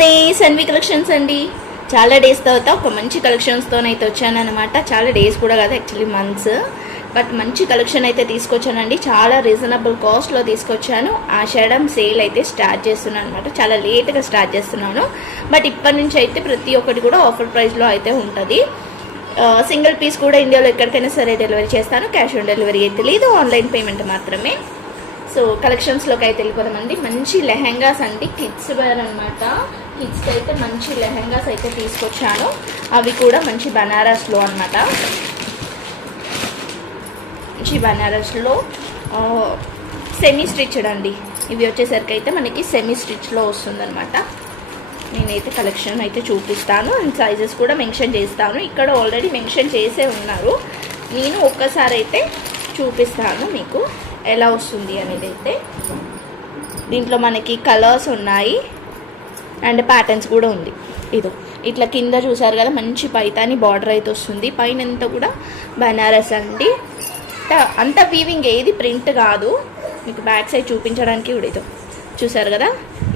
నమస్తే సన్వి కలెక్షన్స్ అండి. చాలా డేస్ తర్వాత ఒక మంచి కలెక్షన్స్తో అయితే వచ్చానమాట. చాలా డేస్ కూడా కాదు, యాక్చువల్లీ మంత్స్. బట్ మంచి కలెక్షన్ అయితే తీసుకొచ్చానండి. చాలా రీజనబుల్ కాస్ట్లో తీసుకొచ్చాను. ఆషాఢం సేల్ అయితే స్టార్ట్ చేస్తున్నాను అనమాట. చాలా లేట్గా స్టార్ట్ చేస్తున్నాను. బట్ ఇప్పటి నుంచి అయితే ప్రతి ఒక్కటి కూడా ఆఫర్ ప్రైస్లో అయితే ఉంటుంది. సింగిల్ పీస్ కూడా ఇండియాలో ఎక్కడికైనా సరే డెలివరీ చేస్తాను. క్యాష్ ఆన్ డెలివరీ అయితే లేదు, ఆన్లైన్ పేమెంట్ మాత్రమే. సో కలెక్షన్స్లోకి అయితే వెళ్ళిపోదామండి. మంచి లెహెంగాస్ అండి, కిడ్స్ వేర్ అనమాట. కిడ్స్కి అయితే మంచి లెహెంగాస్ అయితే తీసుకొచ్చాను. అవి కూడా మంచి బనారస్లో అనమాట. మంచి బనారస్లో సెమీ స్టిచ్డ్ అండి. ఇవి వచ్చేసరికి అయితే మనకి సెమీ స్టిచ్లో వస్తుందన్నమాట. నేనైతే కలెక్షన్ అయితే చూపిస్తాను అండ్ సైజెస్ కూడా మెన్షన్ చేస్తాను. ఇక్కడ ఆల్రెడీ మెన్షన్ చేసే ఉన్నారు. నేను ఒక్కసారి అయితే చూపిస్తాను మీకు ఎలా వస్తుంది అనేది. అయితే దీంట్లో మనకి కలర్స్ ఉన్నాయి అండ్ ప్యాటర్న్స్ కూడా ఉంది. ఇదో ఇట్లా కింద చూసారు కదా, మంచి పైతాని బార్డర్ అయితే వస్తుంది. పైన అంతా కూడా బనారస్ అండి. అంత వీవింగ్, ఏది ప్రింట్ కాదు. మీకు బ్యాక్ సైడ్ చూపించడానికి కూడా ఇదో చూసారు కదా,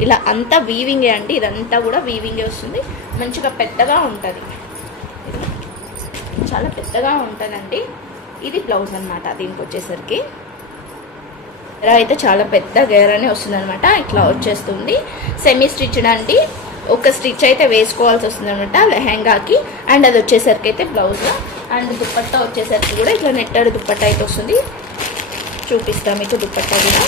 ఇలా అంతా వీవింగే అండి. ఇదంతా కూడా వీవింగే వస్తుంది. మంచిగా పెద్దగా ఉంటుంది, చాలా పెద్దగా ఉంటుందండి. ఇది బ్లౌజ్ అనమాట. దీనికి వచ్చేసరికి అయితే చాలా పెద్ద గేరానే వస్తుంది అనమాట. ఇట్లా వచ్చేస్తుంది. సెమీ స్టిచ్డ్ అండి. ఒక స్టిచ్ అయితే వేసుకోవాల్సి వస్తుంది అనమాట లెహెంగాకి. అండ్ అది వచ్చేసరికి అయితే బ్లౌజ్. అండ్ దుప్పట్టా వచ్చేసరికి కూడా ఇట్లా నెట్టెడ్ దుప్పట్టా అయితే వస్తుంది. చూపిస్తాం మీకు దుప్పట్టా కూడా.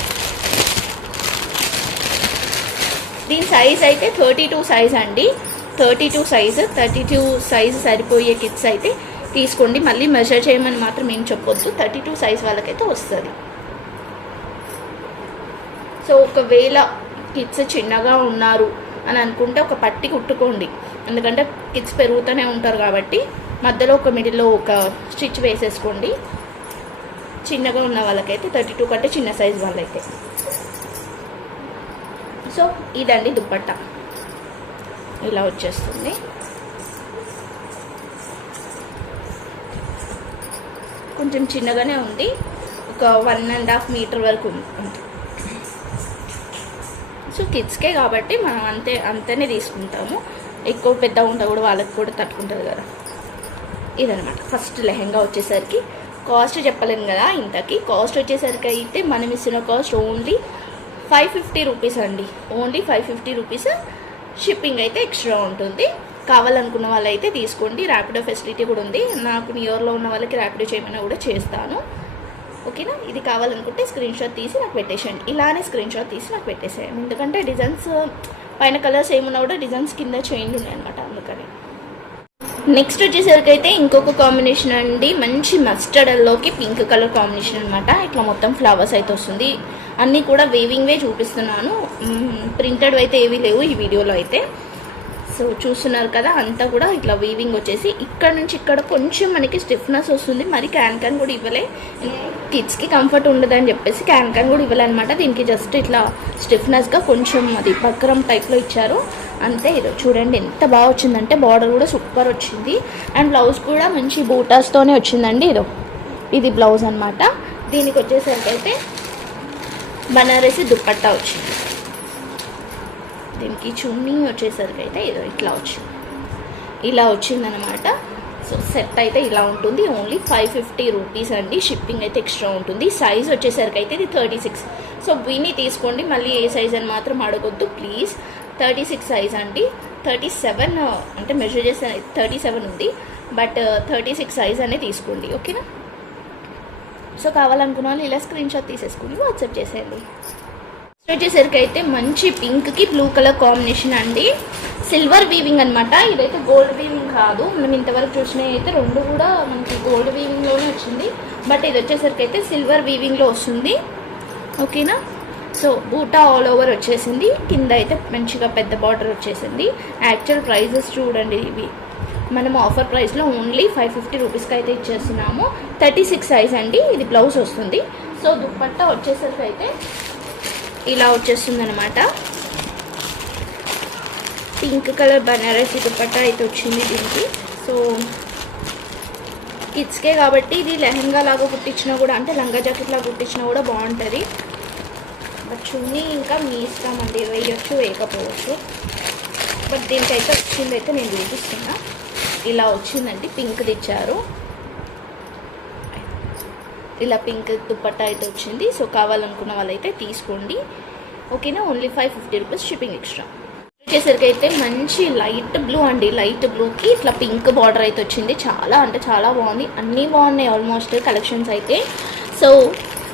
దీని సైజ్ అయితే 32 సైజ్ అండి. 32 సైజ్ సరిపోయే కిడ్స్ అయితే తీసుకోండి. మళ్ళీ మెజర్ చేయమని మాత్రం ఏం చెప్పొద్దు. 32 సైజ్ వాళ్ళకైతే వస్తుంది. సో ఒకవేళ కిడ్స్ చిన్నగా ఉన్నారు అని అనుకుంటే ఒక పట్టి కుట్టుకోండి. ఎందుకంటే కిడ్స్ పెరుగుతూనే ఉంటారు కాబట్టి మధ్యలో ఒక మిడిల్లో ఒక స్టిచ్ వేసేసుకోండి. చిన్నగా ఉన్న వాళ్ళకైతే 32 కంటే చిన్న సైజ్ వాళ్ళైతే. సో ఇదండి దుప్పట్టా, ఇలా వచ్చేస్తుంది. కొంచెం చిన్నగానే ఉంది, ఒక 1.5 మీటర్ వరకు ఉంది. సో కిడ్స్కే కాబట్టి మనం అంతనే తీసుకుంటాము. ఎక్కువ పెద్ద ఉంటే కూడా వాళ్ళకి కూడా తట్టుకుంటుంది కదా. ఇదనమాట ఫస్ట్ లెహెంగా వచ్చేసరికి. కాస్ట్ చెప్పలేను కదా ఇంతకి. కాస్ట్ వచ్చేసరికి అయితే మనం ఇస్తున్న కాస్ట్ ఓన్లీ 550 రూపీస్ అండి. Only 550 rupees. షిప్పింగ్ అయితే ఎక్స్ట్రా ఉంటుంది. కావాలనుకున్న వాళ్ళైతే తీసుకోండి. ర్యాపిడో ఫెసిలిటీ కూడా ఉంది. నాకు నియర్లో ఉన్న వాళ్ళకి ర్యాపిడో చేయమన్నా కూడా చేస్తాను. ఓకేనా. ఇది కావాలనుకుంటే స్క్రీన్ షాట్ తీసి నాకు పెట్టేసేయండి. ఇలానే స్క్రీన్ షాట్ తీసి నాకు పెట్టేసేయండి. ఎందుకంటే డిజైన్స్ పైన కలర్స్ ఏమున్నా కూడా డిజైన్స్ కింద చేంజ్ ఉన్నాయి అనమాట, అందుకని. నెక్స్ట్ వచ్చేసరికి అయితే ఇంకొక కాంబినేషన్ అండి. మంచి మస్టర్డ్ ఎల్లోకి పింక్ కలర్ కాంబినేషన్ అనమాట. ఇట్లా మొత్తం ఫ్లవర్స్ అయితే వస్తుంది. అన్నీ కూడా వేవింగ్వే చూపిస్తున్నాను. ప్రింటెడ్ అయితే ఏవి లేవు ఈ వీడియోలో అయితే. సో చూస్తున్నారు కదా, అంతా కూడా ఇట్లా వీవింగ్ వచ్చేసి ఇక్కడ నుంచి ఇక్కడ కొంచెం మనకి స్టిఫ్నెస్ వస్తుంది. మరి క్యాన్ కూడా ఇవ్వలే, కిడ్స్కి కంఫర్ట్ ఉండదని చెప్పేసి క్యాన్ కూడా ఇవ్వలే అనమాట. దీనికి జస్ట్ ఇట్లా స్టిఫ్నెస్గా కొంచెం అది బక్రం టైప్లో ఇచ్చారు అంతే. ఇదో చూడండి ఎంత బాగా వచ్చిందంటే, బార్డర్ కూడా సూపర్ వచ్చింది. అండ్ బ్లౌజ్ కూడా మంచి బూటాస్తోనే వచ్చిందండి. ఇది బ్లౌజ్ అనమాట. దీనికి వచ్చేసరికి అయితే బనారసి దుప్పట్టా వచ్చింది. దీనికి చున్నీ వచ్చేసరికి అయితే ఇలా వచ్చిందనమాట. సో సెట్ అయితే ఇలా ఉంటుంది. ఓన్లీ 550 రూపీస్ అండి. షిప్పింగ్ అయితే ఎక్స్ట్రా ఉంటుంది. సైజ్ వచ్చేసరికి అయితే ఇది 36. సో విని తీసుకోండి. మళ్ళీ ఏ సైజ్ అని మాత్రం అడగొద్దు ప్లీజ్. 36 సైజ్ అండి. 37 అంటే మెజర్ చేస్తే 37 ఉంది, బట్ 36 సైజ్ అనే తీసుకోండి. ఓకేనా. సో కావాలనుకున్న వాళ్ళు ఇలా స్క్రీన్ షాట్ తీసేసుకుని వాట్సాప్ చేసేయండి. వచ్చేసరికి అయితే మంచి పింక్కి బ్లూ కలర్ కాంబినేషన్ అండి. సిల్వర్ వీవింగ్ అనమాట. ఇదైతే గోల్డ్ వీవింగ్ కాదు. మనం ఇంతవరకు చూసినవి అయితే రెండు కూడా మనకి గోల్డ్ వీవింగ్లోనే వచ్చింది. బట్ ఇది వచ్చేసరికి అయితే సిల్వర్ వీవింగ్లో వస్తుంది. ఓకేనా. సో బూటా ఆల్ ఓవర్ వచ్చేసింది. కింద అయితే మంచిగా పెద్ద బార్డర్ వచ్చేసింది. యాక్చువల్ ప్రైజెస్ చూడండి, ఇవి మనం ఆఫర్ ప్రైస్లో ఓన్లీ 550 రూపీస్కి అయితే ఇచ్చేస్తున్నాము. 36 సైజ్ అండి. ఇది బ్లౌజ్ వస్తుంది. సో దుప్పట్టా వచ్చేసరికి అయితే ఇలా వచ్చేస్తుంది అనమాట. పింక్ కలర్ బనారసి దుప్పట్టా అయితే వచ్చింది దీనికి. సో కిడ్స్కే కాబట్టి ఇది లెహంగా లాగా కుట్టించినా కూడా, అంటే లంగా జాకెట్ లాగా కుట్టించినా కూడా బాగుంటుంది. బట్ చున్నీ ఇంకా మీ ఇష్టం అండి, వేయచ్చు వేయకపోవచ్చు. బట్ దీనికైతే వచ్చిందైతే నేను చూపిస్తున్నా. ఇలా వచ్చిందండి, పింక్ది ఇచ్చారు. ఇలా పింక్ దుపట్టా అయితే వచ్చింది. సో కావాలనుకున్న వాళ్ళైతే తీసుకోండి, ఓకేనా. Only 550 rupees shipping extra. వచ్చేసరికి అయితే మంచి లైట్ బ్లూ అండి. లైట్ బ్లూకి ఇట్లా పింక్ బార్డర్ అయితే వచ్చింది. చాలా అంటే చాలా బాగుంది. అన్నీ బాగున్నాయి ఆల్మోస్ట్ కలెక్షన్స్ అయితే. సో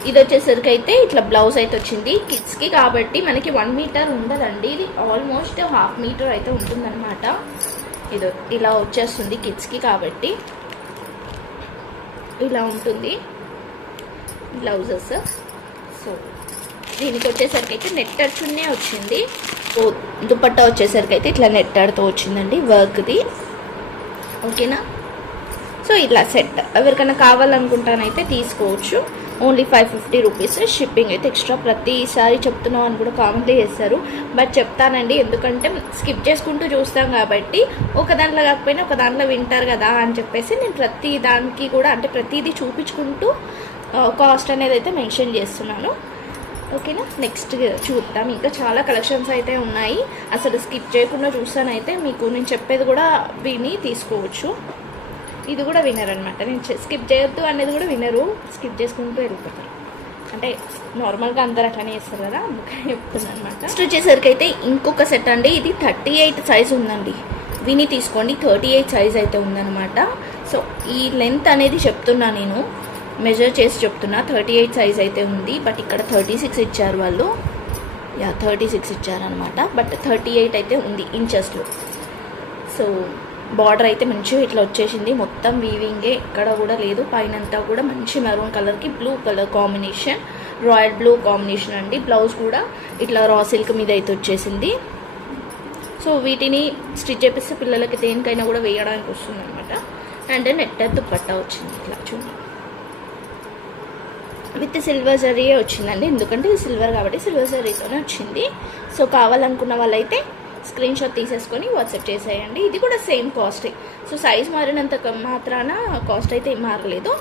ఇది వచ్చేసరికి అయితే ఇట్లా బ్లౌజ్ అయితే వచ్చింది. కిడ్స్కి కాబట్టి మనకి 1 మీటర్ ఉండదండి, ఇది ఆల్మోస్ట్ 1/2 మీటర్ అయితే ఉంటుందన్నమాట. ఇది ఇలా వచ్చేస్తుంది కిడ్స్కి కాబట్టి. ఇలా ఉంటుంది బ్లౌజెస్. సో దీనికి వచ్చేసరికి అయితే నెట్టెడ్ చున్నే వచ్చింది. దుపట్టా వచ్చేసరికి అయితే ఇట్లా నెట్టెడ్తో వచ్చిందండి వర్క్ది, ఓకేనా. సో ఇట్లా సెట్ ఎవరికైనా కావాలనుకుంటానైతే తీసుకోవచ్చు. ఓన్లీ 550 రూపీస్ షిప్పింగ్ అయితే ఎక్స్ట్రా. ప్రతిసారి చెప్తున్నాం అని కూడా కామెంట్లీ చేస్తారు, బట్ చెప్తానండి ఎందుకంటే స్కిప్ చేసుకుంటూ చూస్తాం కాబట్టి. ఒక దాంట్లో కాకపోయినా ఒక దాంట్లో వింటారు కదా అని చెప్పేసి నేను ప్రతి దానికి కూడా అంటే ప్రతిదీ చూపించుకుంటూ కాస్ట్ అనేది అయితే మెన్షన్ చేస్తున్నాను, ఓకేనా. నెక్స్ట్ చూద్దాం. ఇంకా చాలా కలెక్షన్స్ అయితే ఉన్నాయి. అసలు స్కిప్ చేయకుండా చూస్తానైతే మీకు నేను చెప్పేది కూడా విని తీసుకోవచ్చు. ఇది కూడా వినరు అనమాట. నేను స్కిప్ చేయొద్దు అనేది కూడా వినరు, స్కిప్ చేసుకుంటూ వెళ్ళిపోతారు. అంటే నార్మల్గా అందరు అట్లనే చేస్తారు కదా, అందుకని చెప్తున్నాను అనమాట. నెక్స్ట్ వచ్చేసరికి అయితే ఇంకొక సెట్ అండి. ఇది 38 సైజ్ ఉందండి, విని తీసుకోండి. 38 సైజ్ అయితే ఉందన్నమాట. సో ఈ లెంత్ అనేది చెప్తున్నా, నేను మెజర్ చేసి చెప్తున్నా. 38 సైజ్ అయితే ఉంది, బట్ ఇక్కడ 36 ఇచ్చారు వాళ్ళు. 36 ఇచ్చారనమాట, బట్ 38 అయితే ఉంది ఇంచెస్లో. సో బార్డర్ అయితే మంచిగా ఇట్లా వచ్చేసింది. మొత్తం వీవింగే, ఎక్కడ కూడా లేదు. పైనంతా కూడా మంచి మెరూన్ కలర్కి blue colour combination, royal blue combination అండి. బ్లౌజ్ కూడా ఇట్లా రా సిల్క్ మీద అయితే వచ్చేసింది. సో వీటిని స్టిచ్ చేపిస్తే పిల్లలకి దేనికైనా కూడా వేయడానికి వస్తుంది అనమాట. అండ్ నెట్టెడ్ దుపట్టా వచ్చింది ఇట్లా చూడండి, విత్ సిల్వర్ జరీ వచ్చిందండి. ఎందుకంటే ఇది సిల్వర్ కాబట్టి సిల్వర్ జరీతోనే వచ్చింది. సో కావాలనుకున్న వాళ్ళైతే స్క్రీన్ షాట్ తీసేసుకొని వాట్సాప్ చేసేయండి. ఇది కూడా సేమ్ కాస్టే. సో సైజ్ మారినంత మాత్రాన కాస్ట్ అయితే మారలేదు.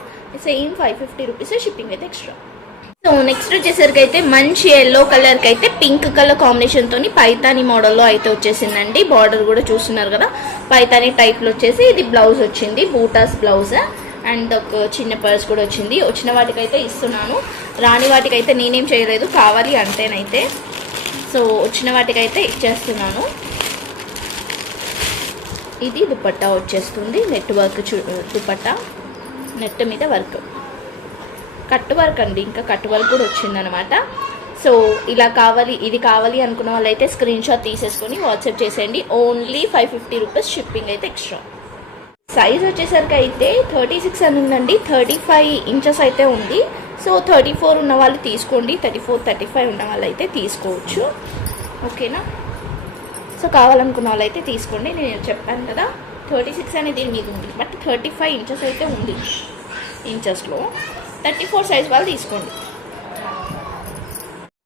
సేమ్ 550 రూపీస్ షిప్పింగ్ అయితే ఎక్స్ట్రా. సో నెక్స్ట్ వచ్చేసరికి అయితే మంచి ఎల్లో కలర్కి అయితే పింక్ కలర్ కాంబినేషన్తో పైతానీ మోడల్లో అయితే వచ్చేసిందండి. బార్డర్ కూడా చూస్తున్నారు కదా, పైతానీ టైప్లో వచ్చేసి ఇది బ్లౌజ్ వచ్చింది, బూటాస్ బ్లౌజ్. అండ్ ఒక చిన్న పర్స్ కూడా వచ్చింది. వచ్చిన వాటికైతే ఇస్తున్నాను, రాని వాటికైతే నేనేం చేయలేదు, కావాలి అంటేనైతే. సో వచ్చిన వాటికైతే ఇచ్చేస్తున్నాను. ఇది దుపట్టా వచ్చేస్తుంది, నెట్ వర్క్ దుపట్టా, నెట్ మీద వర్క్, కట్ వర్క్ అండి. ఇంకా కట్ వర్క్ కూడా వచ్చిందనమాట. సో ఇలా కావాలి, ఇది కావాలి అనుకున్న వాళ్ళైతే స్క్రీన్ షాట్ తీసేసుకొని వాట్సాప్ చేసేయండి. ఓన్లీ 550 రూపీస్ షిప్పింగ్ అయితే ఎక్స్ట్రా. సైజ్ వచ్చేసరికి అయితే 36 అని ఉందండి, 35 ఇంచెస్ అయితే ఉంది. సో 34 ఉన్న వాళ్ళు తీసుకోండి, 34, 35 ఉన్న వాళ్ళు అయితే తీసుకోవచ్చు, ఓకేనా. సో కావాలనుకున్న వాళ్ళు అయితే తీసుకోండి. నేను చెప్పాను కదా 36 అనేది దీని మీద ఉంది, బట్ 35 ఇంచెస్ అయితే ఉంది ఇంచెస్లో. 34 సైజ్ వాళ్ళు తీసుకోండి.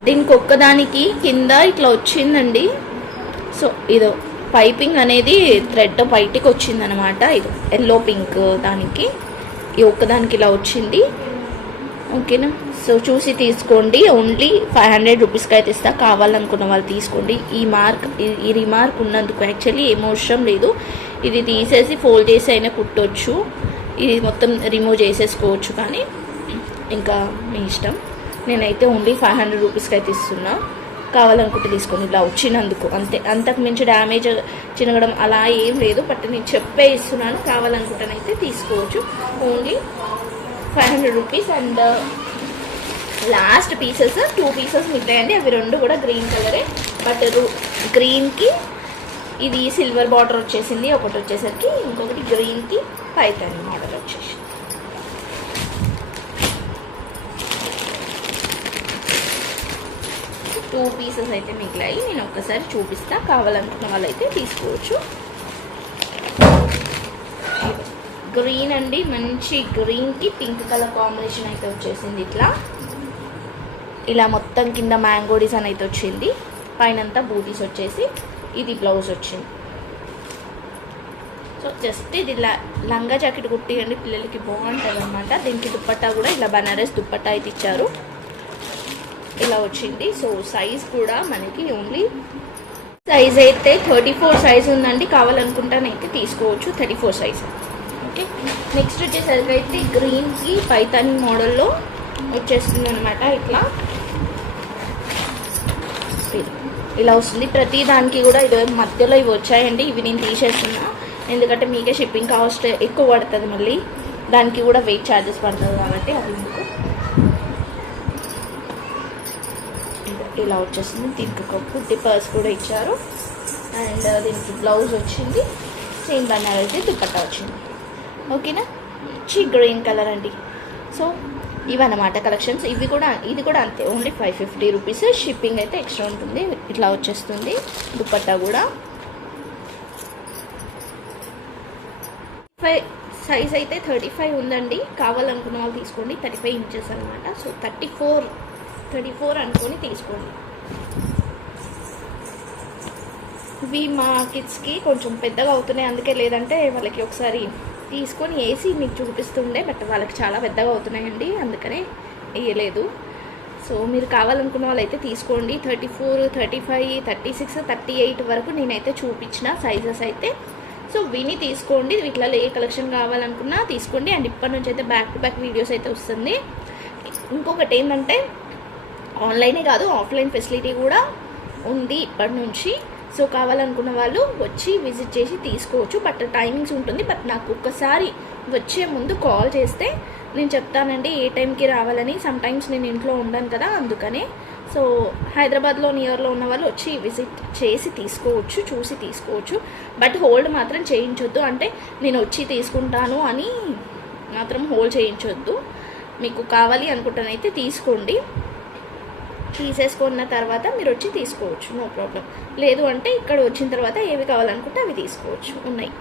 దీనికి ఒక్కదానికి కింద ఇట్లా వచ్చిందండి. సో ఇదో పైపింగ్ అనేది థ్రెడ్ బయటికి వచ్చిందనమాట. ఇది ఎల్లో పింక్ దానికి, ఈ ఒక్కదానికి ఇలా వచ్చింది, ఓకేనా. సో చూసి తీసుకోండి. ఓన్లీ 500 రూపీస్కి అయితే ఇస్తా, కావాలనుకున్న వాళ్ళు తీసుకోండి. ఈ రిమార్క్ ఉన్నందుకు యాక్చువల్లీ ఏం అవసరం లేదు. ఇది తీసేసి ఫోల్డ్ చేసి అయినా కుట్టొచ్చు, ఇది మొత్తం రిమూవ్ చేసేసుకోవచ్చు, కానీ ఇంకా మీ ఇష్టం. నేనైతే ఓన్లీ 500 రూపీస్కి అయితే ఇస్తున్నా, కావాలనుకుంటే తీసుకోండి. ఇలా వచ్చినందుకు అంతే, అంతకు మించి డ్యామేజ్ చినగడం అలా ఏం లేదు. బట్ నేను చెప్పే ఇస్తున్నాను, కావాలనుకుంటానైతే తీసుకోవచ్చు. Only 500 rupees. And last pieces 2 pieces మిగిలాయండి, అవి 2 కూడా గ్రీన్ కలరే. బట్ గ్రీన్కి ఇది సిల్వర్ బార్డర్ వచ్చేసింది ఒకటి వచ్చేసరికి, ఇంకొకటి గ్రీన్కి పైతాని మోడల్ వచ్చేసి. టూ పీసెస్ అయితే మిగిలాయి, నేను ఒక్కసారి చూపిస్తా, కావాలనుకున్న వాళ్ళైతే తీసుకోవచ్చు. గ్రీన్ అండి, మంచి గ్రీన్కి పింక్ కలర్ కాంబినేషన్ అయితే వచ్చేసింది. ఇలా మొత్తం కింద మ్యాంగో డిజైన్ అయితే వచ్చింది, పైనంతా బూటీస్ వచ్చేసి ఇది బ్లౌజ్ వచ్చింది. సో జస్ట్ ఇది లంగా జాకెట్ కుట్టియండి, పిల్లలకి బాగుంటుంది అనమాట. దీనికి దుప్పట్టా కూడా ఇలా బనారస్ దుప్పట్టా అయితే ఇచ్చారు, ఇలా వచ్చింది. సో సైజ్ కూడా మనకి ఓన్లీ సైజ్ అయితే 34 సైజ్ ఉందండి, కావాలనుకుంటానైతే తీసుకోవచ్చు 34 సైజ్. ఓకే, నెక్స్ట్ వచ్చేసరికి అయితే గ్రీన్కి పైతాని మోడల్లో వచ్చేస్తుంది అనమాట. ఇలా వస్తుంది. ప్రతి దానికి కూడా ఇది మధ్యలో ఇవి వచ్చాయండి, ఇవి నేను తీసేస్తున్నా ఎందుకంటే మీకే షిప్పింగ్ కాస్ట్ ఎక్కువ పడుతుంది, మళ్ళీ దానికి కూడా వెయిట్ ఛార్జెస్ పడుతుంది కాబట్టి అది ఎందుకు. ఇలా వచ్చేస్తుంది. దీనికి ఒక కుట్టి పర్స్ కూడా ఇచ్చారు అండ్ దీనికి బ్లౌజ్ వచ్చింది, సేమ్ బనారసి దుపట్టా వచ్చింది. ఓకేనా, మంచి గ్రీన్ కలర్ అండి. సో ఇవన్నమాట కలెక్షన్స్. ఇది కూడా అంతే, ఓన్లీ 550 రూపీస్. షిప్పింగ్ అయితే ఎక్స్ట్రా ఉంటుంది. ఇట్లా వచ్చేస్తుంది దుపట్టా కూడా. సైజ్ అయితే 35 ఉందండి, కావాలనుకున్న వాళ్ళు తీసుకోండి. 35 ఇంచెస్ అనమాట. సో 34 అనుకొని తీసుకోండి. ఇవి మా కిడ్స్కి కొంచెం పెద్దగా అవుతున్నాయి, అందుకే లేదంటే వాళ్ళకి ఒకసారి తీసుకొని వేసి మీకు చూపిస్తుండే, బట్ వాళ్ళకి చాలా పెద్దగా అవుతున్నాయండి, అందుకనే వేయలేదు. సో మీరు కావాలనుకున్న వాళ్ళైతే తీసుకోండి. 34, 35, 36, 38 వరకు నేనైతే చూపించిన సైజెస్ అయితే. సో విని తీసుకోండి. వీటిలో ఏ కలెక్షన్ కావాలనుకున్నా తీసుకోండి. అండ్ ఇప్పటి నుంచి అయితే బ్యాక్ టు బ్యాక్ వీడియోస్ అయితే వస్తుంది. ఇంకొకటి ఏంటంటే ఆన్లైనే కాదు, ఆఫ్లైన్ ఫెసిలిటీ కూడా ఉంది ఇప్పటి నుంచి. సో కావాలనుకున్న వాళ్ళు వచ్చి విజిట్ చేసి తీసుకోవచ్చు. బట్ టైమింగ్స్ ఉంటుంది. బట్ నాకు ఒక్కసారి వచ్చే ముందు కాల్ చేస్తే నేను చెప్తానండి ఏ టైంకి రావాలని. సమ్ టైమ్స్ నేను ఇంట్లో ఉండను కదా, అందుకనే. సో హైదరాబాద్లో నియర్లో ఉన్న వాళ్ళు వచ్చి విజిట్ చేసి తీసుకోవచ్చు, చూసి తీసుకోవచ్చు. బట్ హోల్డ్ మాత్రం చేయించొద్దు, అంటే నేను వచ్చి తీసుకుంటాను అని మాత్రం హోల్డ్ చేయించొద్దు. మీకు కావాలి అనుకుంటానైతే తీసుకోండి. తీసేసుకున్న తర్వాత మీరు వచ్చి తీసుకోవచ్చు, నో ప్రాబ్లం. లేదు అంటే ఇక్కడ వచ్చిన తర్వాత ఏవి కావాలనుకుంటే అవి తీసుకోవచ్చు, ఉన్నాయి.